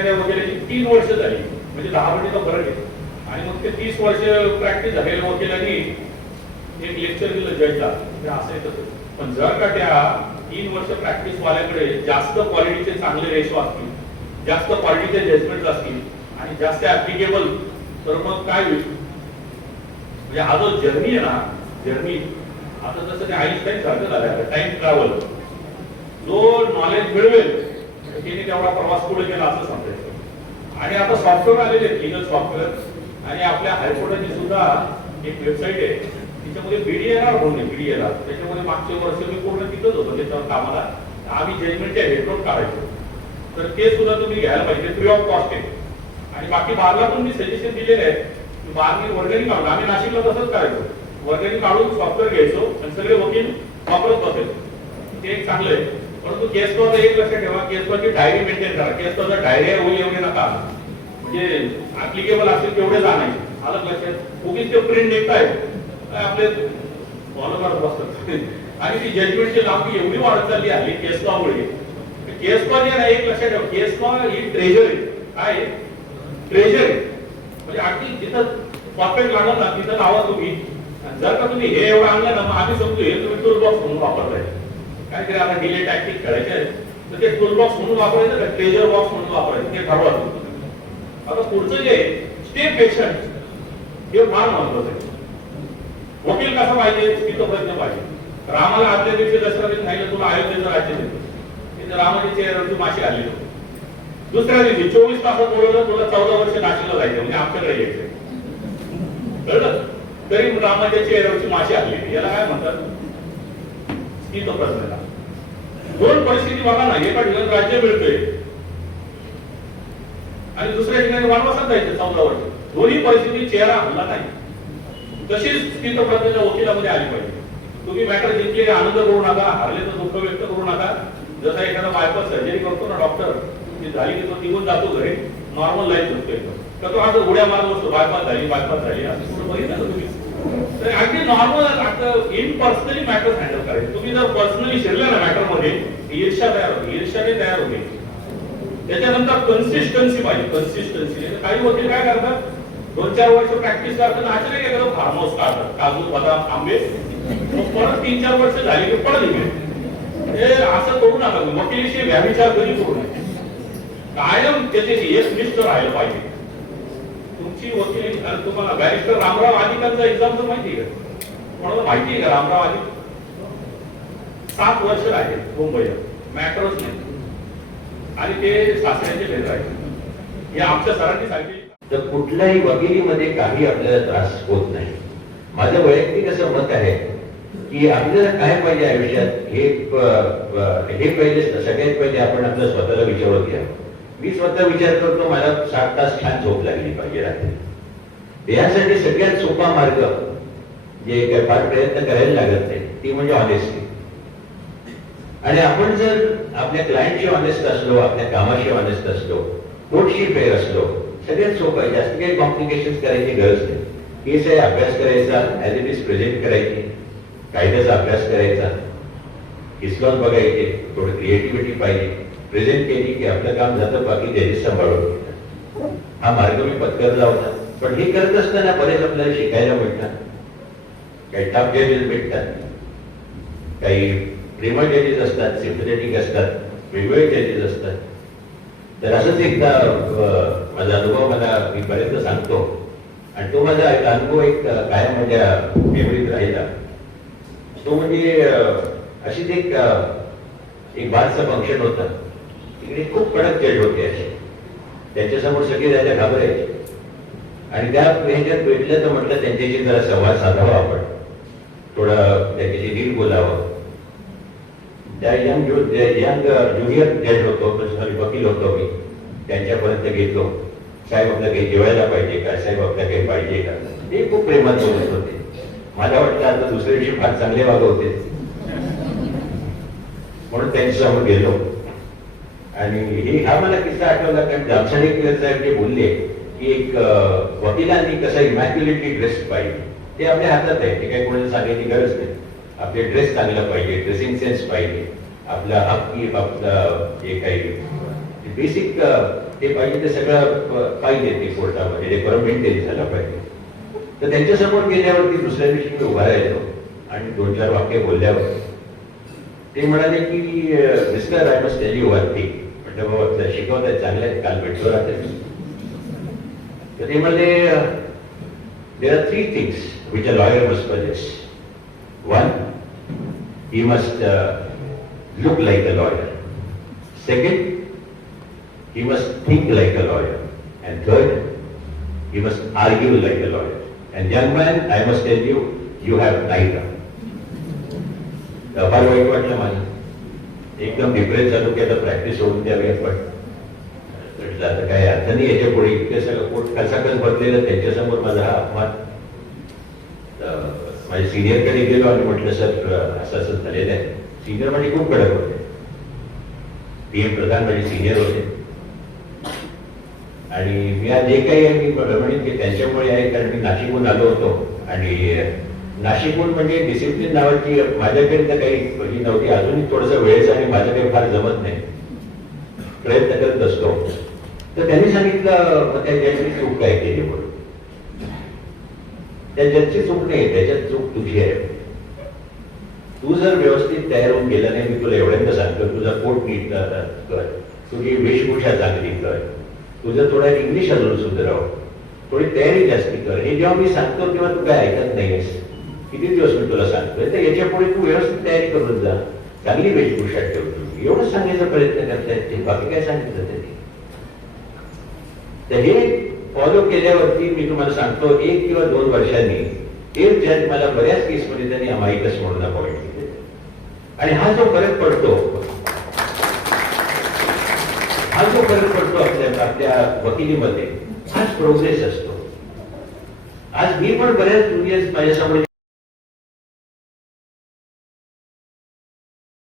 वर्ष वगैरे तीन वर्ष झाली. म्हणजे दहा वर्षाचा फरक आहे. आणि मग ते तीस वर्ष प्रॅक्टिस झालेल्या वकिलांनी एक लेक्चर दिलं जजला. म्हणजे ते असं येत तसं पण जर का त्या तीन वर्ष प्रॅक्टिस वाल्याकडे जास्त क्वालिटीचे चांगले रेशो असतील जास्त क्वालिटीचे जजमेंट असतील आणि जास्त ऍप्लिकेबल तर मग काय होईल? म्हणजे हा जो जर्नी आहे ना जर्नी आता जसं ते आईन्स्टाईन सारखं झालं आता टाइम ट्रॅव्हल जो नॉलेज मिळवेल त्याने तेवढा प्रवास पुढे गेला असं आणि आता सॉफ्टवेअर आलेले आहेत लिगल सॉफ्टवेअर आणि आपल्या हायकोर्टाची सुद्धा एक वेबसाईट आहे. तिच्यामध्ये बीडीएलआर म्हणून बीडीएलआर त्याच्यामध्ये मागचे वर्ष मी पूर्ण तिथंच होतो त्याच्यावर कामाला. आम्ही जजमेंटच्या हेडनोट काढायचो. तर ते सुद्धा तुम्ही घ्यायला पाहिजे फ्री ऑफ कॉस्ट आहे. आणि बाकी बारला पण मी सजेशन दिलेले आहे की बार मी वर्गणी काढून आम्ही नाशिकला तसंच करायचो. वर्गणी काढून सॉफ्टवेअर घ्यायचो आणि सगळे वकील वापरत बसायचो ते एक चांगलं आहे. परंतु केस एक लक्षात ठेवा केस डायरी मेंटेन करा. केस डायरी होईल एवढे नका. म्हणजे ऍप्लिकेबल असेल तेवढे जाणायचे आलं लक्षात? उगीच ते प्रिंट निघत आहे आपले फॉलोवर बसतात. आणि ती जजमेंटची लांबी एवढी वाढत चालली आहे केस लॉमुळे केस लॉ जे एक लक्षात ठेवा. केस लॉ ही ट्रेजर काय? ट्रेजरी ट्रेजर म्हणजे अगदी जिथं पॉकेट लागत ना तिथं लावा तुम्ही. आणि जर का तुम्ही हे एवढं आणलं ना मग आम्ही समजू हे तुम्ही टूल बॉक्स म्हणून वापरताय. काय तरी आता डिले टॅक्टिक करायचे तर ते टूल बॉक्स म्हणून वापरायचं का? ट्रेजर बॉक्स म्हणून वापरायचं? ते ठरवा तुम्ही. आता पुढचं जे स्टे पेशंट हे फार महत्वाचं आहे. वकील कसा पाहिजे? स्थितप्रज्ञ पाहिजे. रामाला आदल्या दिवशी दशरथाने सांगितलं तुला अयोध्येचं राज्य देतो. तिथे रामाच्या चेहऱ्यावरची माशी आली होती. दुसऱ्या दिवशी चोवीस तासात बोलवलं तुला चौदा वर्ष नाशिकला जायचं म्हणजे आमच्याकडे यायचं कळलं? तरी रामाच्या चेहऱ्यावरची माशी आली याला काय म्हणतात? स्थितप्रज्ञता दोन परिस्थिती बघा ना एका ठिकाणी राज्य मिळतोय. आणि दुसऱ्या ठिकाणी वनवासात जायचं चौदा वर्ष दोन्ही परिस्थिती चेहरा हल्ला नाही. तशीच स्थितप्रज्ञता वकिलामध्ये आली पाहिजे. तुम्ही मॅटर जिंकले आनंद करू नका हरले तर दुःख व्यक्त करू नका. जसा एखादा बायपास सर्जरी करतो ना डॉक्टर ती झाली की तो निघून जातो घरी नॉर्मल लाईफ जगतो तर तो आता उड्या मारत बसतो बायपास झाली बायपास झाली असं पुढे बघितलं ना तुम्ही? तर अगदी नॉर्मल आता इन पर्सनली मॅटर हँडल करायचे. तुम्ही जर पर्सनली शिरला ना मॅटरमध्ये ईर्ष्या तयार होते ईर्ष्याने तयार होते. त्याच्यानंतर कन्सिस्टन्सी पाहिजे. कन्सिस्टन्सी काही वकील काय करतात? दोन चार वर्ष प्रॅक्टिस करतात अचानक एखादं फार्म हाऊस काढतात. काजू बदाम आंबे. मग परत तीन चार वर्ष झाली की परत इकडे हे असं करू नका तुम्ही. वकिलीशी व्याविचार कधी करू नये कायम त्याच्याशी एकनिष्ठ राहायला पाहिजे. तुमची वकिली तुम्हाला बॅरिस्टर रामराव आदिकांचा तर माहिती आहे कोणाला माहिती आहे का रामराव आदिक? सात वर्ष राहिले मुंबईला. मॅटरच नाही आणि ते सासऱ्यांचे भेद राहिले हे आमच्या सरांनी सांगितले. तर कुठल्याही वकिलीमध्ये काही आपल्याला त्रास होत नाही. माझं वैयक्तिक असं मत आहे की आपल्याला काय पाहिजे आयुष्यात हे हे पहिले सगळ्यात पहिले आपण आपलं स्वतःला विचारत घ्या. मी स्वतः विचार करतो मला सात तास छान झोप लागली पाहिजे रात्री. यासाठी सगळ्यात सोपा मार्ग जे काय फार प्रयत्न करायला लागत नाही ती म्हणजे ऑनेस्टी आणि आपण जर आपल्या क्लायंटशी ऑनेस्ट असलो आपल्या कामाशी ऑनेस्ट असलो पोटशी फेर असलो सगळ्यात सोपं आहे. जास्त काही कॉम्प्लिकेशन करायची गरज नाही. केस आहे अभ्यास करायचा ॲज इट इज प्रेझेंट करायची कायद्याचा अभ्यास करायचा. किसलॉन बघायचे थोडं क्रिएटिव्हिटी पाहिजे. प्रेझेंट केली की आपलं काम जातं बाकी जजेस सांभाळून हा मार्ग मी पत्करला होता. पण हे करत असताना बरेच आपल्याला शिकायला मिळतात. काही टफ जजेस भेटतात. काही प्रेम जजेस असतात सिम्पथेटिक असतात वेगवेगळे जजेस असतात. तर असंच एकदा माझा अनुभव मला मी पर्यंत सांगतो. आणि तो माझा एक अनुभव एक कायम म्हणजे माझ्या मेमरीत राहिला. तो म्हणजे अशीच एक एक बारचं फंक्शन होतं. तिकडे खूप कडक जज होते असे. त्यांच्यासमोर सगळे जायला घाबरायचे. आणि त्या ह्याच्यात भेटलं तर म्हटलं त्यांच्याशी जरा संवाद साधावा आपण. थोडं त्यांच्याशी नीट बोलावं. त्या यंग यंग ज्युनियर जज होतो सॉरी वकील होतो मी त्यांच्यापर्यंत घेतो. साहेब आपलं काही जेवायला पाहिजे का? साहेब आपलं काही पाहिजे का? ते खूप प्रेमात बोलत होते. मला वाटतं आता दुसऱ्या दिवशी फार चांगले वागवते म्हणून त्यांच्यासमोर गेलो. आणि हे हा मला किस्सा आठवला कारण जामसाडेकर साहेब जे बोलले की एक वकिलांनी कसं इमॅक्युलेटली ड्रेस पाहिजे. ते आपल्या हातात आहे ते काही कोणाला सांगायची गरज नाही. आपले ड्रेस चांगला पाहिजे ड्रेसिंग सेन्स पाहिजे आपला अपकीप आपला जे काही. बेसिक ते पाहिजे ते सगळं पाहिजे ते कोर्टामध्ये डेकोरम मेंटेन झालं पाहिजे. तर त्यांच्यासमोर गेल्यावरती दुसऱ्या दिवशी मी उभा राहिलो आणि दोन चार वाक्य बोलल्यावर ते म्हणाले की mister I must tell you one thing म्हटलं बाबा शिकवत शिकवताय चांगलं आहे काल भेटलो राहते तर ते म्हणले there are three things which a lawyer must possess one He must look like a lawyer second he must think like a lawyer. And third, he must argue like a lawyer. And young man, I must tell you, you have neither. तर फार वाईट वाटलं मला एकदम depress झालो की आता practice सोडून द्यावी आपण म्हटलं आता काय अर्थ नाही याच्या पुढे इतकं सगळं पोट कसाकस बदलेलं त्यांच्यासमोर माझा हा अपमान तर माझ्या सिनियरकडे गेलो आणि म्हटलं सर असं असं झालेलं आहे. सिनियर म्हणजे खूप कडक होते. पीएम प्रधान म्हणजे माझे सिनियर होते. आणि मी आज जे काही आहे मी म्हणेन की त्यांच्यामुळे आहे कारण मी नाशिकहून आलो होतो. आणि नाशिकहून म्हणजे डिसिप्लिन नावाची माझ्याकडे तर काही ही नव्हती. अजूनही थोडंसं वेळेचं आणि माझ्याकडे फार जमत नाही. प्रयत्न करत असतो. तर त्यांनी सांगितलं मग त्या चूक काय केली म्हणून. त्या चूक नाही त्याच्यात चूक तुझी आहे. तू जर व्यवस्थित तयार होऊन गेला नाही मी तुला एवढ्यांदा सांगतो तुझा पोट नीट कर. तुझी वेशभूषा चांगली कर. तुझं थोडा इंग्लिश अजून सुधराव. थोडी तयारी जास्ती कर. हे जेव्हा मी सांगतो तेव्हा तू काय ऐकत नाहीस. किती दिवस मी तुला सांगतोय? तर याच्यापुढे तू व्यवस्थित तयारी करून जा. चांगली वेशभूषा ठेव तुम्ही एवढं सांगायचा प्रयत्न करतायत ते. बाकी काय सांगितलं त्यांनी तर हे फॉलो केल्यावरती मी तुम्हाला सांगतो एक किंवा दोन वर्षांनी एक जज मला बऱ्याच केसमध्ये त्यांनी अमायकस म्हणून अपॉइंट केले आणि हा जो फरक पडतो हा जो फरक पडतो आपल्या आपल्या वकिलीमध्ये हाच प्रोग्रेस असतो. आज मी पण बऱ्याच ज्युनियर्स माझ्यासमोर